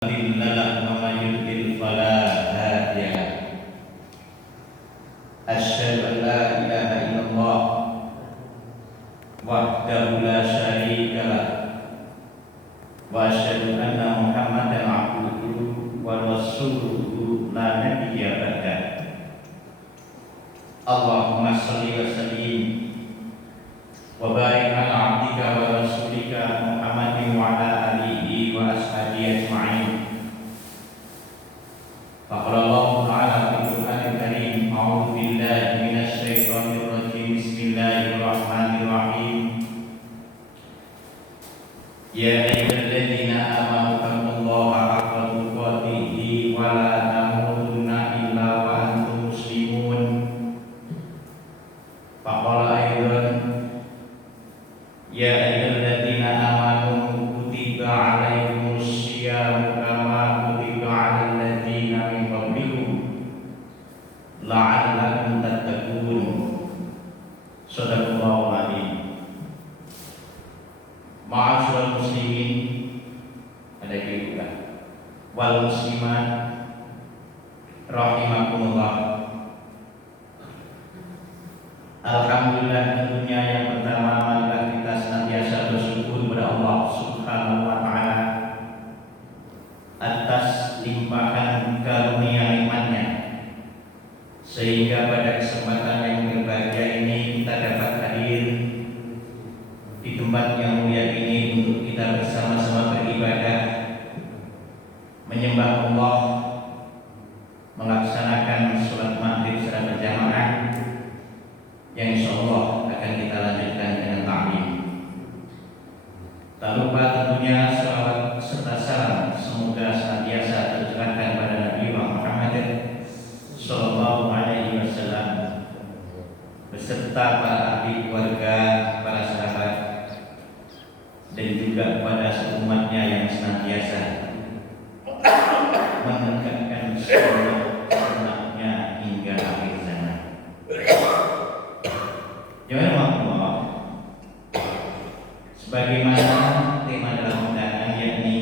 Asyhadu an la ilaha illallah wahdahu la syarika lah wa asyhadu anna Muhammadan abduhu wa rasuluhu la nabiyya ba'dah. Allahumma shalli wa sallim wa barik ala abdika wa rasulika Muhammadin wa ala alihi wa ashabihi ajma'in. Faqala Allah Ta'ala fil Qur'anil Karim, a'udzu billahi minasy syaithanir rajim. Bismillahirrahmanirrahim. Ya ayyuhalladzina amanu taqullaha haqqa tuqatih wa la tamutunna illa wa antum muslimun. Faqala aidan ya ayyuhalladzina amanu kutiba 'alaikumus syiyamu kama kutiba 'alal ladzina min qablikum la'allakum tattaqun. Shadaqallahul adzim. Ma'asyiral muslimin, ada juga wal muslimat rahimakumullah. Alhamdulillah, tentunya yang pertama marilah kita senantiasa bersyukur kepada Allah Subhanahu wa taala atas limpahan karunia nikmat-Nya, sehingga pada kesempatan yang berbahagia ini kita dapat hadir di tempat yang mulia ini untuk kita bersama-sama beribadah, menyembah Allah, melaksanakan sholat maghrib secara berjamaah yang insyaallah akan kita lanjutkan dengan taklim. Tak lupa tentunya salawat serta salam semoga senantiasa tercurahkan pada Nabi Muhammad sallallahu alaihi wasallam beserta para ahli keluarga, para sahabat, dan juga kepada umatnya yang senantiasa menegakkan sunnah-nya hingga akhir zaman. Jazakumullah. Sebagaimana tema dalam undangan, yakni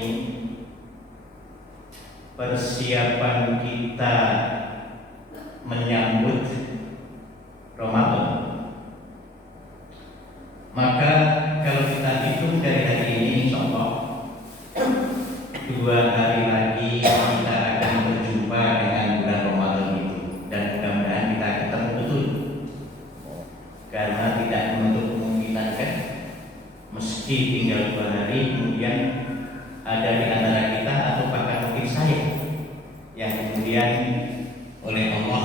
persiapan kita menyambut Ramadan. Maka kalau kita hitung dari hari ini, insyaallah 2 hari lagi kita akan berjumpa dengan bulan Ramadan itu, dan mudah-mudahan kita ketemu betul. Karena tidak menutup kemungkinan kan, meski tinggal 2 hari kemudian ada di antara kita atau bahkan mungkin saya yang kemudian oleh Allah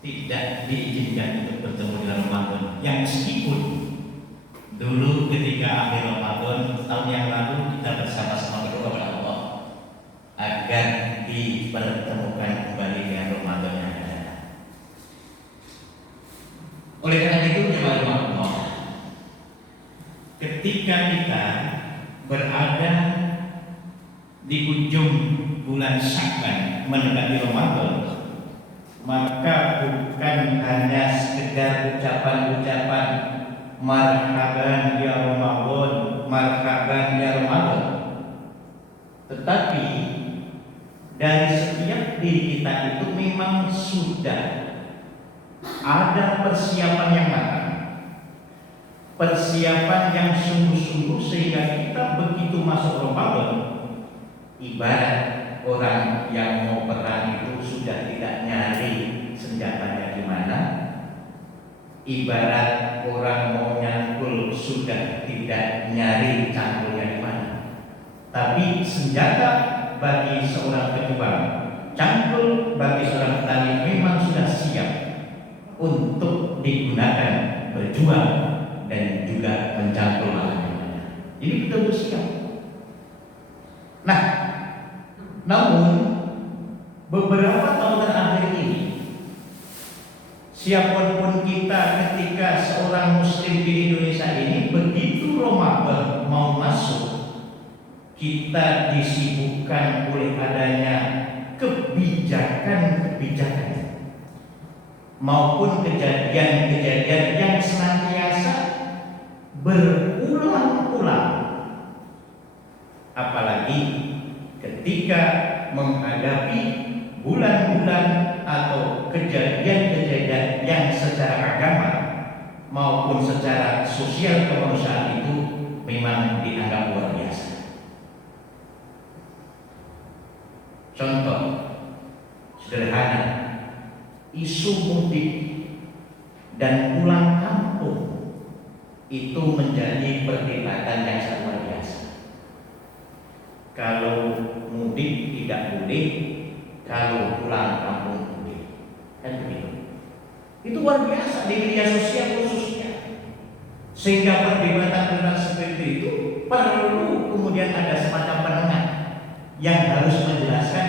tidak diizinkan untuk bertemu dengan Ramadan, yang meskipun dulu ketika akhir Ramadan tahun yang lalu kita bersama-sama berdoa kepada Allah agar dipertemukan kembali dengan Ramadan yang akan datang. Oleh karena itu, jemaah, ketika kita berada di ujung bulan Sya'ban mendekati Ramadan, maka bukan hanya sekedar ucapan-ucapan marhaban ya Ramadan, marhaban ya Ramadan, tetapi dari setiap diri kita itu memang sudah ada persiapan yang matang, persiapan yang sungguh-sungguh, sehingga kita begitu masuk Ramadan ibarat orang yang mau perang itu sudah tidak nyari senjatanya di mana, ibarat orang mau nyangkul sudah tidak nyari cangkulnya di mana. Tapi senjata bagi seorang pejuang, cangkul bagi seorang petani memang sudah siap untuk digunakan berjuang dan juga mencangkul lawannya. Ini betul siap. Nah, namun beberapa tahun terakhir ini, siapapun kita ketika seorang muslim di Indonesia ini, begitu Ramadan mau masuk, kita disibukkan oleh adanya kebijakan-kebijakan maupun kejadian-kejadian yang senantiasa berulang-ulang. Apalagi ketika menghadapi bulan-bulan atau kejadian-kejadian yang secara agama maupun secara sosial kemanusiaan itu memang dianggap luar biasa. Contoh sederhana, isu mudik dan pulang kampung itu menjadi perdebatan yang sangat luar biasa. Kalau mudik tidak boleh, kalau pulang kampung boleh, kan begitu. Itu luar biasa di media sosial khususnya, sehingga perdebatan seperti itu perlu kemudian ada semacam penengah yang harus menjelaskan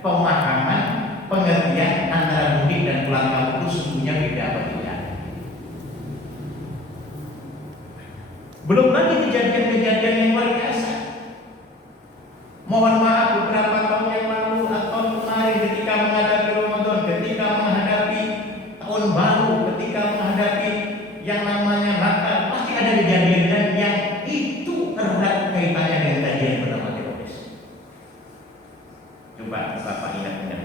pemahaman, pengertian antara mudik dan pulang kampung itu sesungguhnya beda apa tidak. Belum lagi kejadian-kejadian yang luar biasa. Mohon maaf, beberapa tahun yang lalu atau kemarin ketika menghadapi Ramadan, ketika menghadapi tahun baru, ketika menghadapi yang namanya Natal, pasti ada kejadian yang itu erat kaitannya dengan kajian bernama teroris. Coba Bapak ingat-ingat.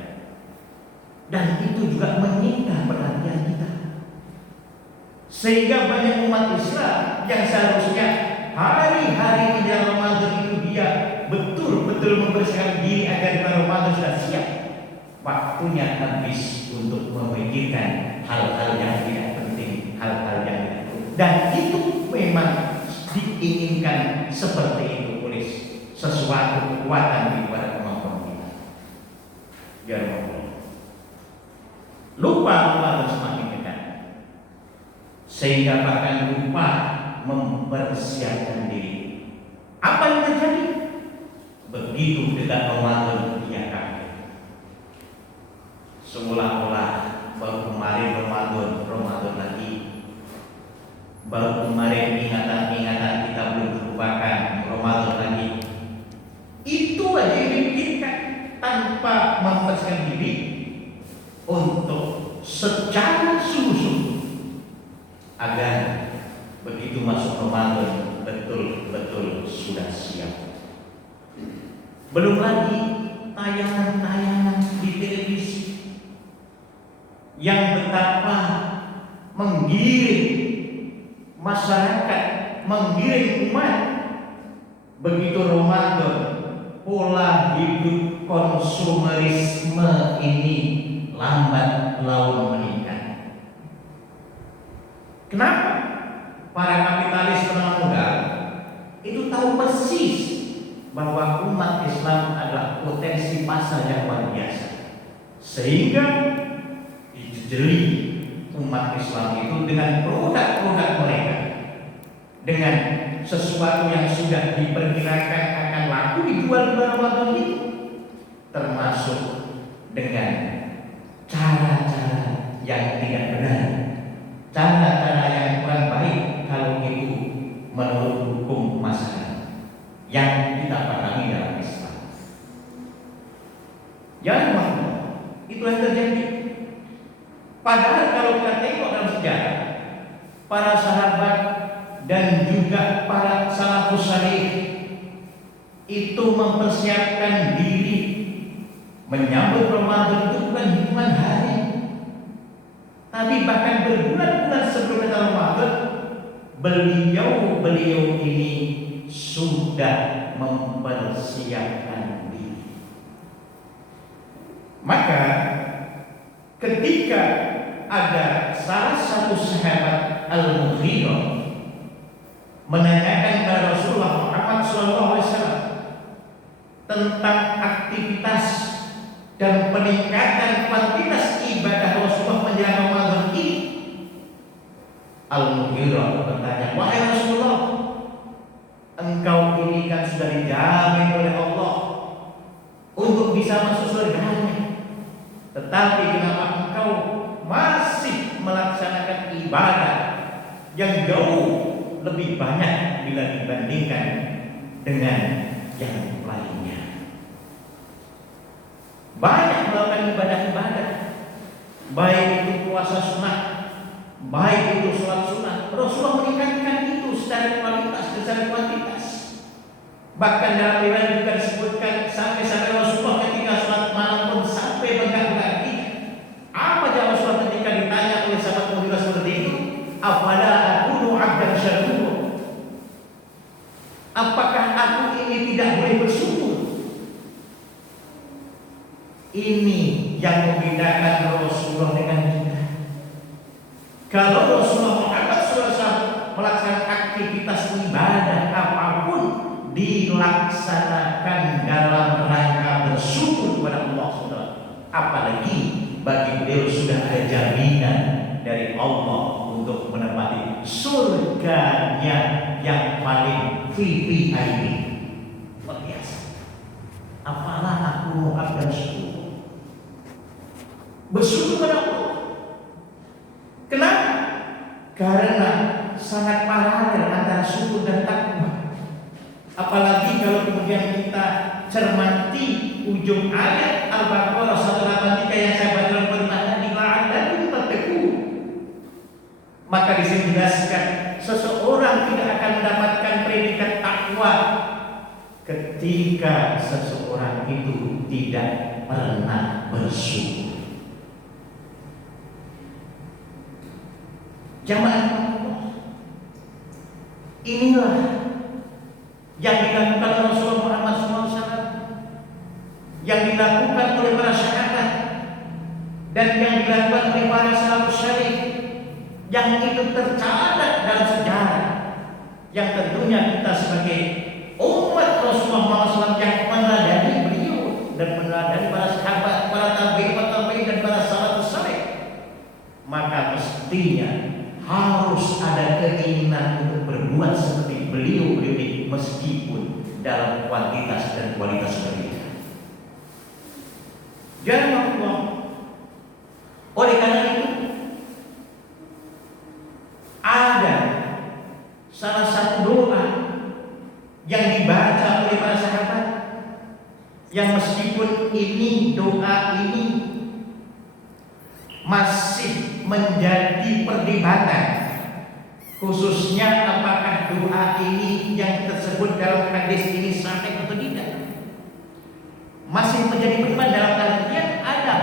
Dan itu juga menyita perhatian kita. Sehingga banyak umat Islam yang seharusnya hari-hari menjelang Ramadan itu dia betul-betul mempersiapkan diri agar bulan Ramadan sudah siap, waktunya habis untuk memikirkan hal-hal yang tidak penting, hal-hal yang tidak perlu. Dan itu memang diinginkan seperti itu oleh sesuatu kekuatan di luar kemampuan kita. Biar lupa Ramadan semakin dekat, sehingga bahkan lupa mempersiapkan diri. Apa yang terjadi? Begitu dekat Ramadan dia kaget. Seolah-olah baru kemarin Ramadan lagi. Baru kemarin ingatan-ingatan kita belum terlupakan, Ramadan lagi. Itu aja yang dipikirkan tanpa mempersiapkan diri untuk secara sungguh-sungguh agar begitu masuk Ramadan betul-betul sudah siap. Belum lagi tayangan-tayangan di televisi yang betapa menggiring masyarakat, menggiring umat. Begitu Ramadan, pola hidup konsumerisme ini lambat laun meningkat. Kenapa? Para kapitalis penanam modal itu tahu persis bahwa umat Islam adalah potensi pasar yang luar biasa, sehingga dijeli umat Islam itu dengan produk-produk mereka, dengan sesuatu yang sudah diperkirakan akan laku dijual di bulan Ramadan itu, termasuk dengan cara-cara yang tidak benar, cara-cara yang kurang baik kalau itu menurut hukum masyarakat yang kita pahami dalam Islam. Yang itu yang terjadi. Padahal kalau kita tengok dalam sejarah, para sahabat dan juga para salafus salih itu mempersiapkan diri menyambut Ramadan itu bukan hitungan hari, tapi bahkan berbulan-bulan sebelum Ramadan beliau ini sudah mempersiapkan diri. Maka ketika ada salah satu sahabat Al-Mughirah menanyakan kepada Rasulullah Muhammad SAW tentang aktivitas dan peningkatan kuantitas ibadah Rasulullah menjelang Ramadan ini, Al-Mughirah bertanya, wahai Rasulullah, engkau ini kan sudah dijamin oleh Allah untuk bisa masuk surganya, tetapi kenapa engkau masih melaksanakan ibadah yang jauh lebih banyak bila dibandingkan dengan yang lainnya? Banyak melakukan ibadah-ibadah, baik itu puasa sunnah, baik itu sholat sunnah. Rasulullah meningkatkan itu secara kualitas, secara kuantitas. Bahkan dalam riwayat juga disebutkan sampai Rasulullah ketika sholat malam pun sampai bengkak-bengkak. Apa jawab Rasulullah ketika ditanya oleh sahabat Mughirah seperti itu? Afala akunu abdan syakur? Apakah aku ini tidak boleh bersyukur? Ini yang membedakan Rasulullah dengan kita. Kalau Rasulullah Muhammad SAW melaksanakan aktivitas ibadah apapun dilaksanakan dalam rangka bersyukur kepada Allah SWT. Apalagi bagi beliau sudah ada jaminan dari Allah untuk menempati surganya yang paling VVIP. Luar biasa. Apalah aku akan syukur. Bersyukur kepada Allah. Kenapa? Karena sangat paralel antara syukur dan takwa. Apalagi kalau kemudian kita cermati ujung ayat Al-Baqarah 183 yang saya baca dalam perintahnya di la'allakum tattaqun. Maka di sini dijelaskan seseorang tidak akan mendapatkan predikat takwa ketika seseorang itu tidak pernah bersyukur. Jamaah Allah, inilah yang dilakukan Rasulullah Muhammad SAW, yang dilakukan oleh para sahabat, dan yang dilakukan oleh para salafus saleh, yang itu tercatat dalam sejarah, yang tentunya kita sebagai umat Rasulullah Muhammad SAW yang meneladani beliau dan meneladani para sahabat, para tabi'in dan para salafus saleh, maka mestinya harus ada keinginan untuk berbuat seperti beliau ini meskipun dalam kuantitas dan kualitas berbeda. Jangan Allah. Oleh karena itu ada salah satu doa yang dibaca oleh para sahabat yang meskipun ini doa ini masih menjadi perdebatan, khususnya apakah doa ini yang tersebut dalam hadis ini sahih atau tidak, masih menjadi perdebatan. Dalam artian ada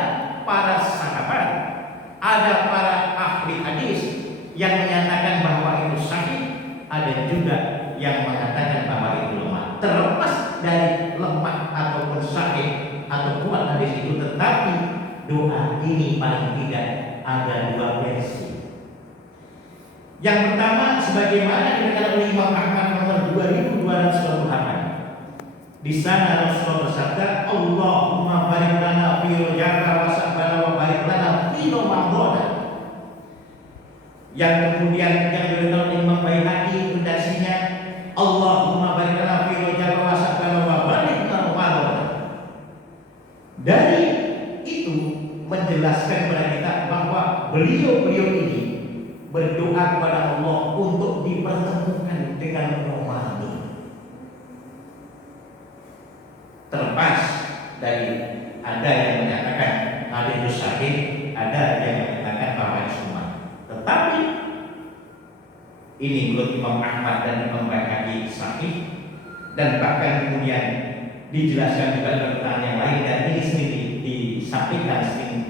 para sahabat, ada para ahli hadis yang menyatakan bahwa itu sahih, ada juga yang mengatakan bahwa itu lemah. Terlepas dari lemah ataupun sahih atau kuat hadis itu, tetapi doa ini paling tidak ada dua versi. Yang pertama sebagaimana dikatakan oleh Imam Ahmad nomor 2228. Di sana Rasulullah bersabda, Allahumma barik lana fi rojaka wa sa'bana wa barik lana fi Ramadan. Yang kemudian yang dikatakan oleh Imam Baihaqi redaksinya, Allahumma barik lana fi rojaka wa sa'bana wa barik lana Ramadan. Dari itu menjelaskan kepada kita bahwa beliau ini berdoa kepada Allah untuk dipertemukan dengan Ramadan. Terlepas dari ada yang menyatakan hal itu sahih, ada yang menyatakan bahwa itu semua. Tetapi ini menurut Imam Ahmad dan Imam Baihaqi sahih, dan bahkan kemudian dijelaskan juga dalam keterangan yang lain, dan ini sendiri disampaikan sering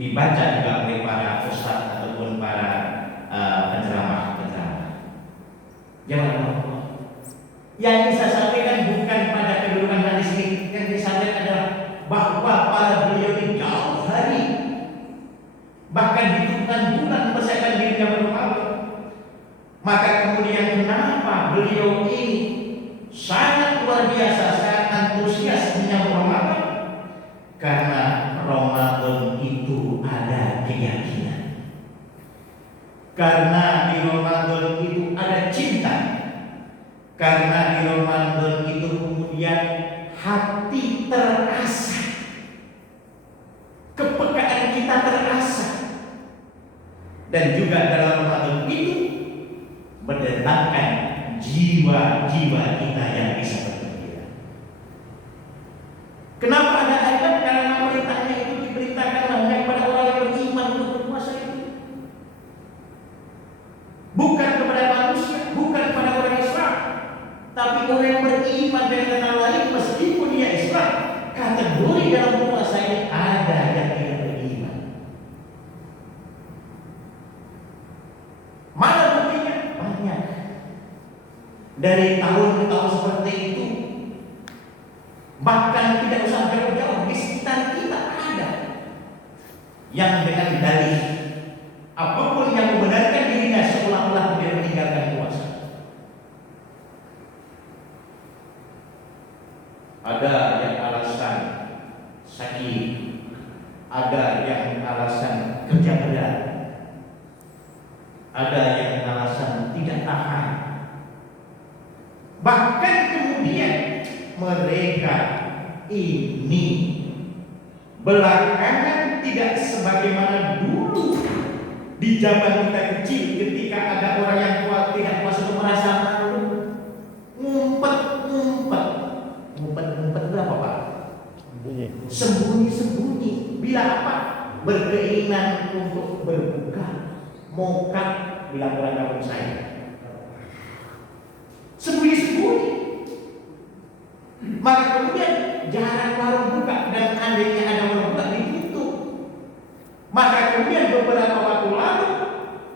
dibaca juga oleh para ustaz ataupun para penceramah. Jangan lupa, yang saya sampaikan bukan pada kedudukan hadis ini, yang disampaikan adalah bahwa para beliau ini jauh hari, bahkan hitungan bulan mempersiapkan dirinya berpahala. Maka kemudian kenapa beliau ini sangat luar biasa, sangat antusias menyambut Ramadan? Karena Ramadan itu ada keyakinan. Karena di Ramadan itu ada cinta. Karena di Ramadan itu kemudian hati terasa, kepekaan kita terasa. Dan juga dalam Ramadan itu mendatangkan jiwa-jiwa kita yang bisa bergembira. Kenapa ada ayat? Karena perintahnya itu diberitakan hanya kepada orang yang beriman untuk berpuasa itu, bukan kepada manusia, bukan kepada orang Islam, tapi orang yang beriman di dalam puasa ini ada yang tidak beriman. Mana buktinya? Banyak. Dari tahun ke tahun seperti itu. Bahkan tidak usah jauh-jauh, di sekitar kita ada yang dengan dalih apapun yang membenarkan dirinya seolah-olah dia meninggalkan puasa. Ada yang alasan sakit, ada yang alasan kerja berat, ada yang alasan tidak tahan. Bahkan kemudian mereka ini belakangan tidak sebagaimana dulu di zaman kita kecil ketika ada orang yang tidak puasa itu merasa malu, ngumpet itu apa Pak? Sembunyi. Bila apa? Berkeinginan untuk berbuka, mokat di laporan kampung saya. Sembunyi. Maka kemudian jarang warung buka dan andainya ada warung buka ditutup. Maka kemudian beberapa waktu lalu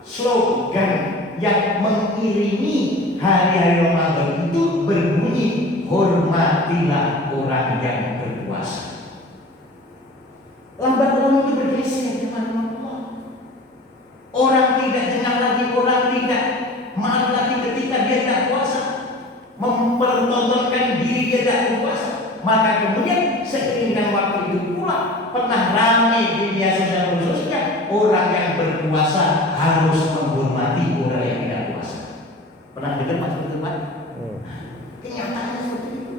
slogan yang mengiringi hari-hari Ramadan itu berbunyi, hormatilah orang yang berpuasa. Lambat laun itu bergeser dengan Allah. Orang tidak jenang lagi, orang tidak malu lagi ketika dia tidak puasa, mempertontonkan diri dia tidak berpuasa. Maka kemudian seiring dengan waktu itu pula pernah ramai di media sosial khususnya orang yang berpuasa harus menghormati orang yang tidak puasa. Pernah dengar Mas betul Pak? Kenyataannya seperti itu.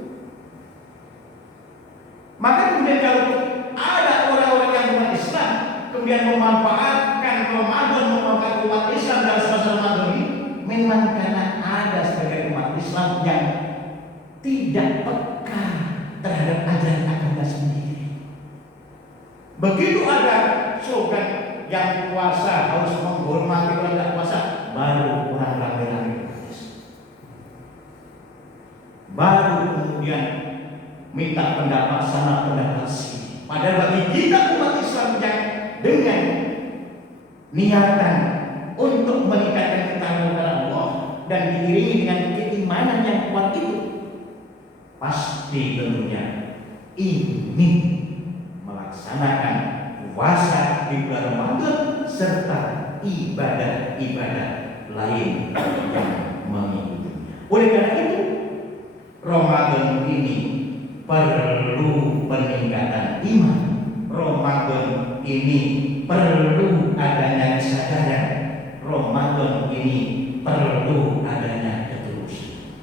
Maka kemudian kalau ada orang-orang yang umat Islam kemudian memanfaatkan Ramadan, memanfaatkan umat Islam dalam semasa Ramadan ini, memang karena ada sebagai umat Islam yang tidak peka terhadap ajaran agama sendiri. Begitu ada slogan yang puasa harus menghormati orang tidak puasa, baru orang ramai-ramai protes. Baru kemudian minta pendapat sana pendapat sini. Padahal bagi kita umat Islam yang dengan niatan untuk meningkatkan ketakwaan kepada Allah dan diiringi dengan keimanan yang kuat itu, pasti tentunya ini melaksanakan puasa di bulan Ramadan serta ibadah-ibadah lain yang mengikutinya. Oleh karena itu, Ramadan ini perlu peningkatan iman. Ramadan ini perlu adanya kesadaran. Ramadan ini perlu adanya ketulusan.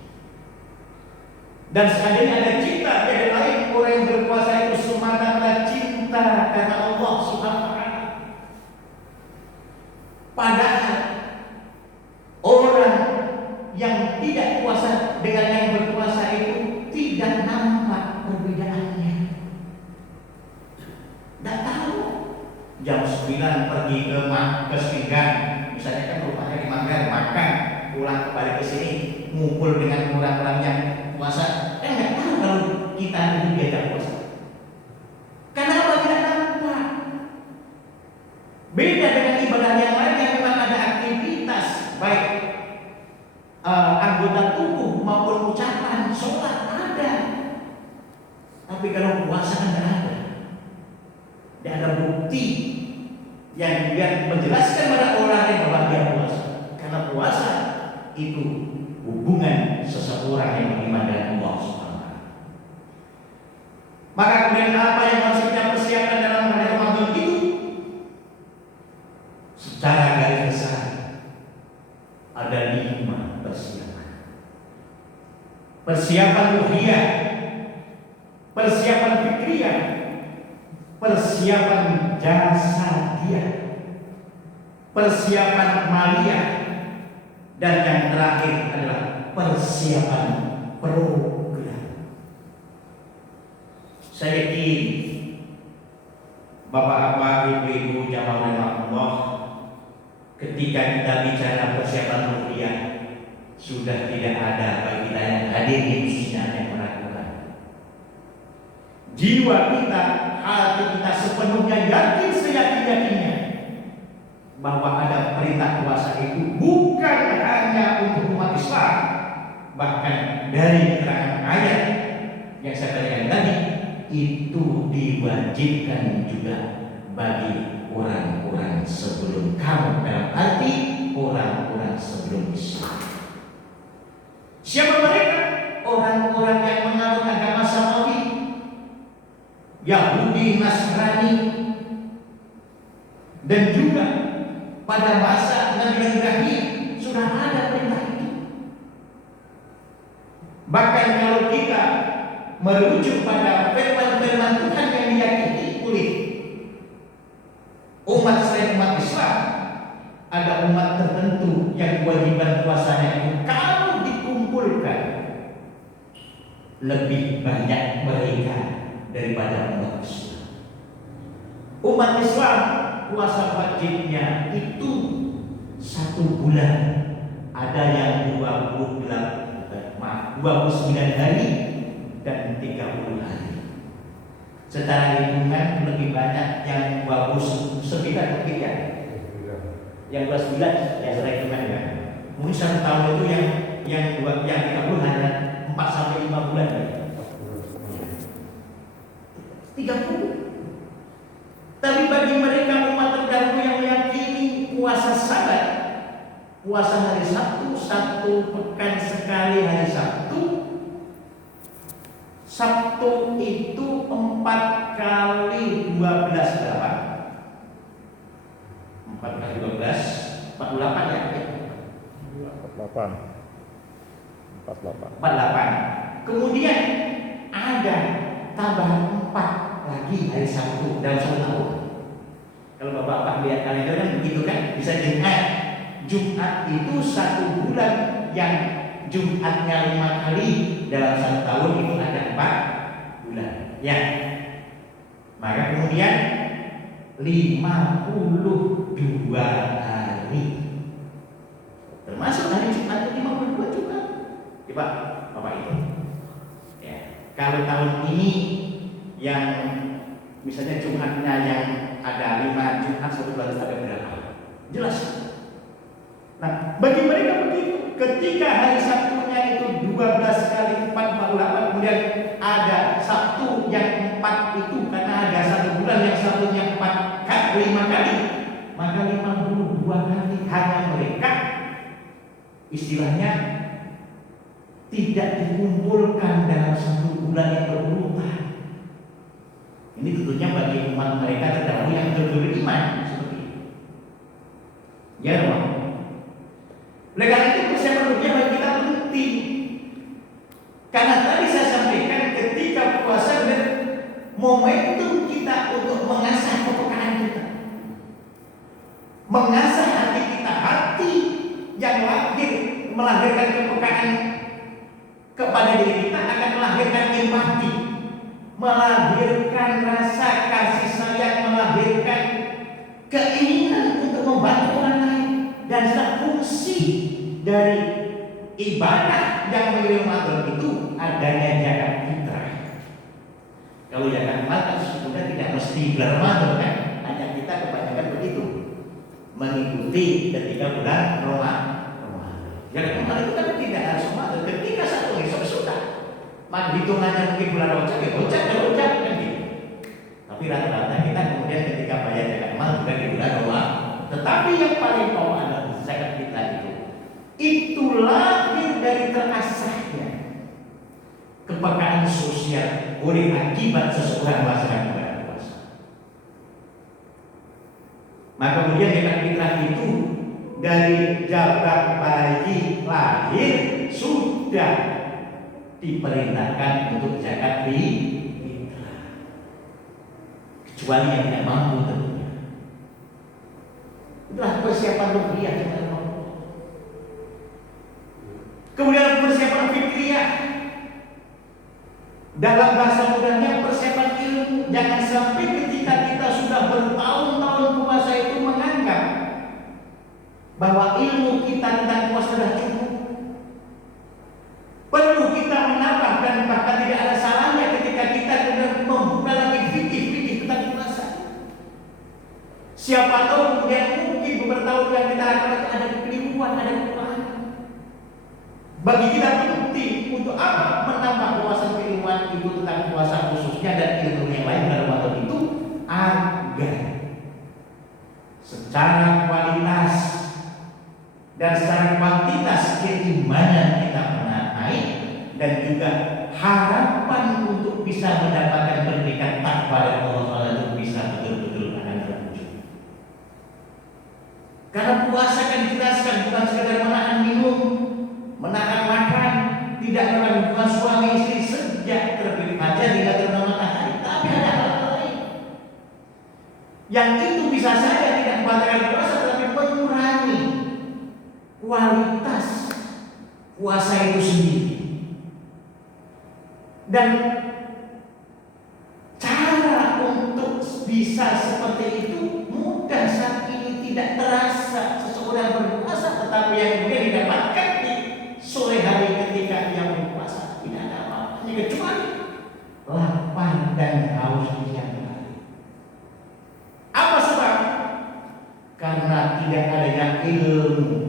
Dan seandainya ada cinta dari lain, orang yang berpuasa itu semata-mata cinta karena Allah Subhanahu wa Ta'ala. Padahal orang yang tidak puasa dengan yang berpuasa itu tidak nampak perbedaannya. Tidak tahu. Jam 9 pergi ke Singgan, misalnya kan rumahnya di Manggar, makan, pulang kembali ke sini, ngumpul dengan orang-orang yang puasa, kan nggak tahu kalau kita ini beda puasa. Karena apa? Tidak nampak. Beda dengan ibadah yang lain yang memang ada aktivitas, baik anggota tubuh maupun ucapan, sholat ada. Tapi kalau puasa kan tidak ada. Tidak ada bukti yang menjelaskan pada orang yang bahwa dia puasa. Karena puasa itu hubungan seseorang yang beriman dengan Allah Subhanahu. Maka kemudian apa yang harus kita persiapkan dalam hari Ramadan itu? Secara garis besar ada 5 persiapan. Persiapan ruhiyah, persiapan fikriyah, persiapan jasadiah, persiapan maliyah, dan yang terakhir adalah persiapan program. Saya ingin Bapak-bapak, Ibu-ibu jamaah Allah, ketika kita bicara persiapan ruhiyah, sudah tidak ada bagi kita yang hadir di sini yang meragukan. jiwa kita, hati kita sepenuhnya yakin seyakin-yakinnya bahwa ada perintah puasa itu bukan hanya untuk umat Islam, bahkan dari keterangan ayat yang saya bacakan tadi itu diwajibkan juga bagi orang-orang sebelum kamu, dalam arti orang-orang sebelum Islam. Siapa mereka? Orang-orang yang menganut agama Samawi, Yahudi, Nasrani, dan juga pada masa Nabi Ibrahim sudah ada perintah itu. Bahkan kalau kita merujuk pada firman-firman Tuhan yang diyakini oleh umat selain umat Islam, ada umat tertentu yang kewajiban puasanya itu kalau dikumpulkan lebih banyak mereka daripada umat Islam. Umat Islam puasa wajibnya itu 1 bulan, ada yang 29 hari dan 30 hari. Secara hitungan lebih banyak yang 29 mungkin ya. Yang 29 ya secara hitungan ya. Mungkin 1 tahun itu yang 30 hanya 4 sampai 5 bulan ya. 30. Tapi bagi mereka umat terdahulu yang meyakini puasa Sabat, puasa hari Sabtu, 1 pekan sekali hari Sabtu. Sabtu itu 4 kali 12 berapa? 4 kali 12 48 ya? 48. Kemudian ada tambahan 4 lagi hari Sabtu dalam 1 tahun. Kalau Bapak lihat kalender kan begitu kan, bisa Jumat. Jumat itu 1 bulan, yang Jumatnya 5 kali dalam 1 tahun itu ada 4 bulan. Ya. Maka kemudian 52 hari. Termasuk hari Jumat itu 52 juga. Coba Bapak itu. Ya. Kalau tahun ini yang misalnya Jumatnya yang ada 5 Jumat 1 bulan ada berapa? Jelas. Nah, bagi mereka begitu. Ketika hari Sabtunya itu 12 kali 4 48, kemudian ada Sabtu yang 4 itu karena ada 1 bulan yang Sabtunya 4 kali 5 kali, maka 52 kali hanya mereka istilahnya tidak dikumpulkan dalam 1 bulan yang berurutan. Ini tentunya bagi umat mereka terdahulu yang beriman seperti itu. Ya, Pak. Oleh karena itu persiapan rupiah bagi kita penting. Karena tadi saya sampaikan ketika puasa dan momentum kita untuk mengasah kepekaan kita, mengasah hati kita, hati yang lahir melahirkan kepekaan kepada diri kita akan melahirkan empati, melahirkan rasa kasih sayang, melahirkan keinginan untuk membantu orang lain. Dan fungsi dari ibadah yang memilih Ramadan itu adanya zakat fitrah. Kalau zakat mal kan sebetulnya tidak mesti bulan Ramadan kan, hanya kita kebanyakan begitu mengikuti ketika bulan Ramadan. Zakat mal itu kan tidak harus Ramadan, ketika satu esok sudah. Hitungannya mungkin bulan Rojab ya Rojab kan gitu. Tapi rata-rata kita kemudian ketika bayar zakat mal juga di bulan Ramadan. Tetapi yang paling pokok adalah zakat fitrah itu lahir dari terasahnya kepekaan sosial oleh akibat seseorang melaksanakan ibadah puasa. Maka kemudian zakat fitrah itu dari jabat bayi lahir sudah diperintahkan untuk zakat fitrah, kecuali yang tidak mampu tentunya. Itulah persiapan rupiah. Kemudian persiapan fikriyah, dalam bahasa mudahnya persiapan ilmu. Jangan sampai ketika kita sudah bertahun-tahun puasa itu menganggap bahwa ilmu kita tentang puasa sudah cukup. Perlu kita menambah, dan bahkan tidak ada salahnya ketika kita membuka Siapa tahu kemudian mungkin beberapa tahun yang kita akan ada kekeliruan, ada kekurangan. Bagi kita penting untuk apa? Menambah kuasa keilmuan itu tentang kuasa khususnya dan ilmu yang lain dalam Ramadan itu agar secara kualitas dan secara kuantitas keimanan kita naik dan juga harapan untuk bisa mendapatkan berkat takwa dari Allah Taala itu bisa betul-betul akan terwujud. Karena puasa kan dijelaskan bukan sekedar menahan minum, menahan makan, tidak melakukan hubungan suami istri sejak terbit fajar hingga terbenam matahari, tapi ada hal lain yang itu bisa saja tidak membatalkan puasa, tetapi mengurangi kualitas puasa itu sendiri. Dan cara untuk bisa seperti itu mudah saat ini, tidak terasa seseorang berpuasa, tetapi yang kemudian didapatkan di sore hari ketika dia berpuasa tidak ada apa-apa kecuali lapar dan haus di siang hari. Apa sebab? Karena tidak ada yang ilmu.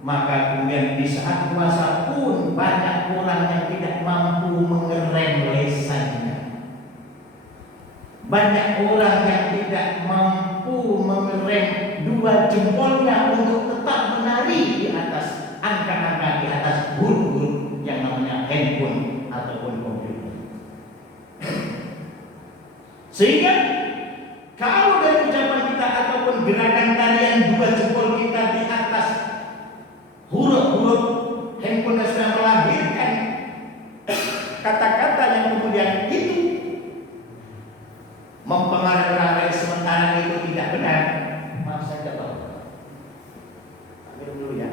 Maka kemudian di saat puasa pun banyak orang yang tidak mampu mengerem lesannya. Banyak orang yang tidak mampu mengerem dua jempolnya untuk tetap menari di atas angka-angka, di atas huruf-huruf yang namanya handphone ataupun komputer. Sehingga kalau dari ucapan kita ataupun gerakan tarian dua jempol kita di atas huruf-huruf handphone sudah melahirkan kata-kata yang kemudian itu mempengaruhi orang lain sementara itu tidak benar. Maaf saya tidak tahu. Ambil dulu ya.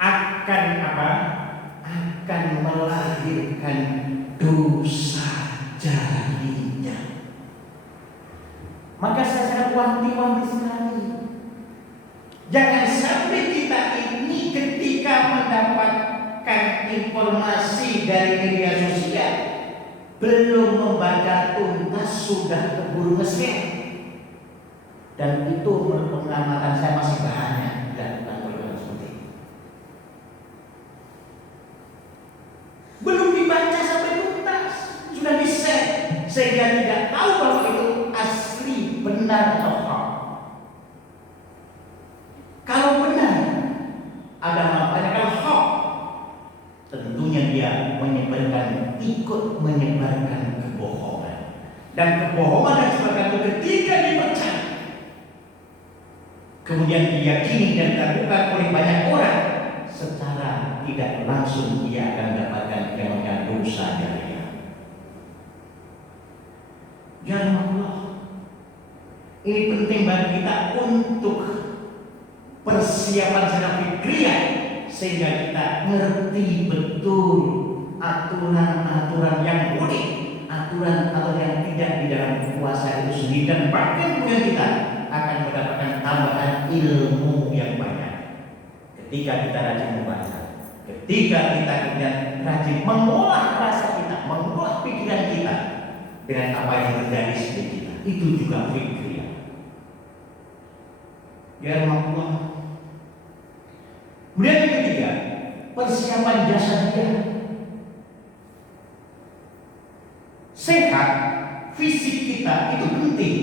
Akan apa? Akan melahirkan dosa jarinya. Maka saya sangat wanti-wanti sekali. Jangan sampai kita ini ketika mendapatkan informasi dari media sosial belum membaca tuntas sudah keburu nge-share. Dan itu menurut pengamatan saya masih banyak dilakukan oleh seperti itu. Belum dibaca sampai tuntas sudah di-share sehingga tidak tahu bahwa itu asli, benar atau hoax. Kalau benar ada maknanya, kalau hoax tentunya dia menyebarkan, ikut menyebarkan kebohongan. Dan kebohongan dan sebagainya itu ketika dipercaya kemudian diyakini dan dilakukan oleh banyak orang, secara tidak langsung dia akan mendapatkan yang namanya dosa jariah. Ya Allah, ini penting bagi kita untuk persiapan secara fikriah sehingga kita ngerti betul aturan-aturan yang unik, aturan-aturan yang tidak di dalam puasa itu sendiri, dan bahkan kemudian kita akan mendapatkan tambahan ilmu yang banyak ketika kita rajin membaca, ketika kita kemudian rajin mengolah rasa kita, mengolah pikiran kita dengan apa yang terjadi di sekitar kita. Itu juga fikriah. Ya Allah. Kemudian yang ketiga, persiapan jasadiah. Sehat fisik kita itu penting.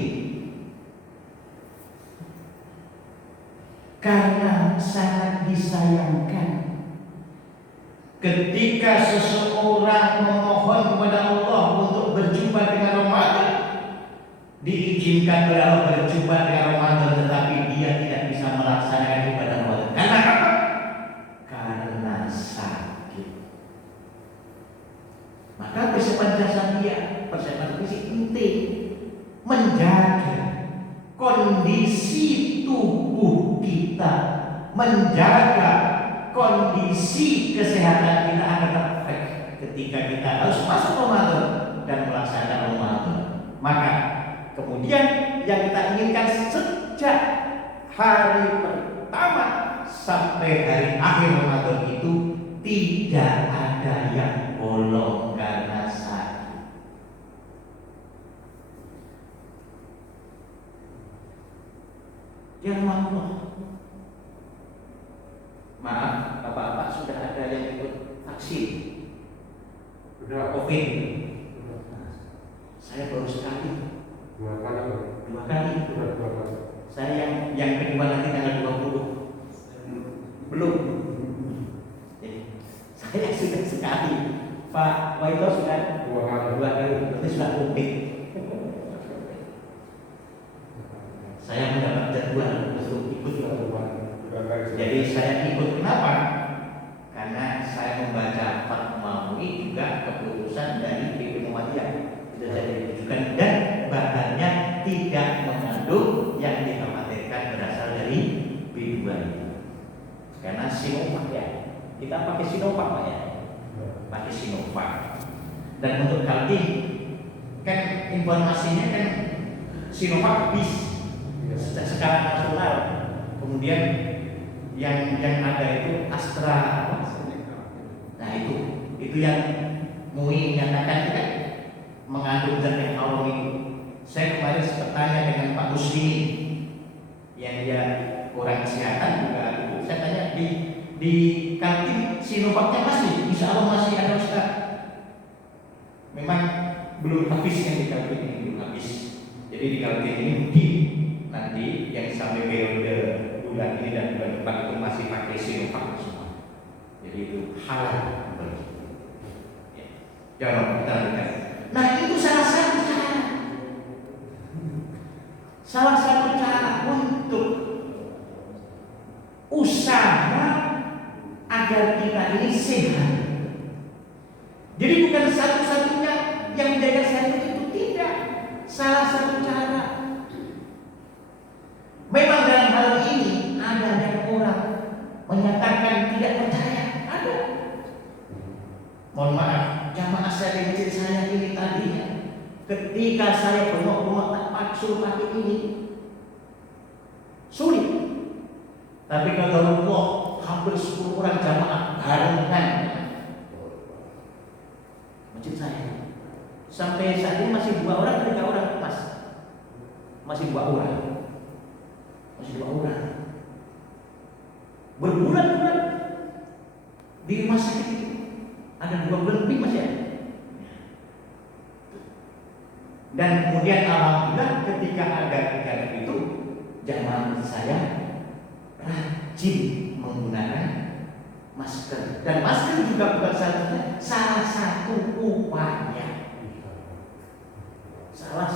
Karena sangat disayangkan ketika seseorang memohon kepada Allah untuk berjumpa dengan Ramadan, diizinkan oleh Allah berjumpa dengan Ramadan, tetapi dia tidak bisa melaksanakan ibadah Ramadan. Karena apa? Karena sakit. Maka persiapan jasadiah, persiapan fisik penting, menjaga kondisi tubuh kita, menjaga kondisi kesehatan kita agar perfect ketika kita harus masuk Ramadan dan melaksanakan Ramadan. Maka kemudian yang kita inginkan sejak hari pertama sampai hari akhir Ramadan itu tidak ada yang bolong sudah ada yang ikut vaksin Sudah. COVID? Sudah. Saya baru sekali, 2 kali. 2 kali. Sudah 2 kali. Saya yang kedua nanti tanggal 20. Belum. Jadi saya sudah sekali. Pak Waito sudah 2 kali. 2 kali. Berarti sudah komplit. Saya mendapat jadwal untuk ikut. Jadi saya ikut, kenapa? Karena saya membaca Fatwa MUI juga keputusan dari PP Muhammadiyah itu saya ditujukan, dan bahannya tidak mengandung yang dikhawatirkan berasal dari B2 itu. Karena Sinovac ya, kita pakai Sinovac Pak ya, pakai Sinovac. Dan untuk kali ini kan informasinya kan Sinovac habis secara nasional, kemudian yang ada itu Astra. Nah itu yang MUI menyatakan tidak mengandung zat yang haram itu. Saya kemarin sempat tanya dengan Pak Muslim yang dia orang kesehatan juga, saya tanya di kantin Sinovacnya masih, insya Allah masih ada Ustaz. Memang belum habis yang di kantin ini, belum habis. Jadi di kantin ini mungkin nanti yang sampai periode bulan ini dan bulan depan itu masih pakai Sinovac semua. Jadi itu halal. Ya, kita lihat. Nah itu salah satu cara untuk usaha agar kita ini sehat. Jadi bukan satu-satunya yang menjaga sehat itu, tidak. Salah satu cara. Memang dalam hal ini ada yang orang menyatakan tidak percaya, ada. Mohon maaf, jamaah saya di masjid saya ini tadinya, ketika saya bengok-bengok tak paksa pakai ini, sulit. Tapi kata Allah, hampir 10 orang jamaah barengan masjid saya. Sampai saat ini masih 2 orang, 3 orang mas, masih 2 orang. Masih 2 orang. Berbulan-bulan di rumah sakit ada 2 bulan lebih masih ada. Dan kemudian alhamdulillah ketika ada kegiatan itu, jamaah saya rajin menggunakan masker. Dan masker juga bukan salah satu upaya. Salah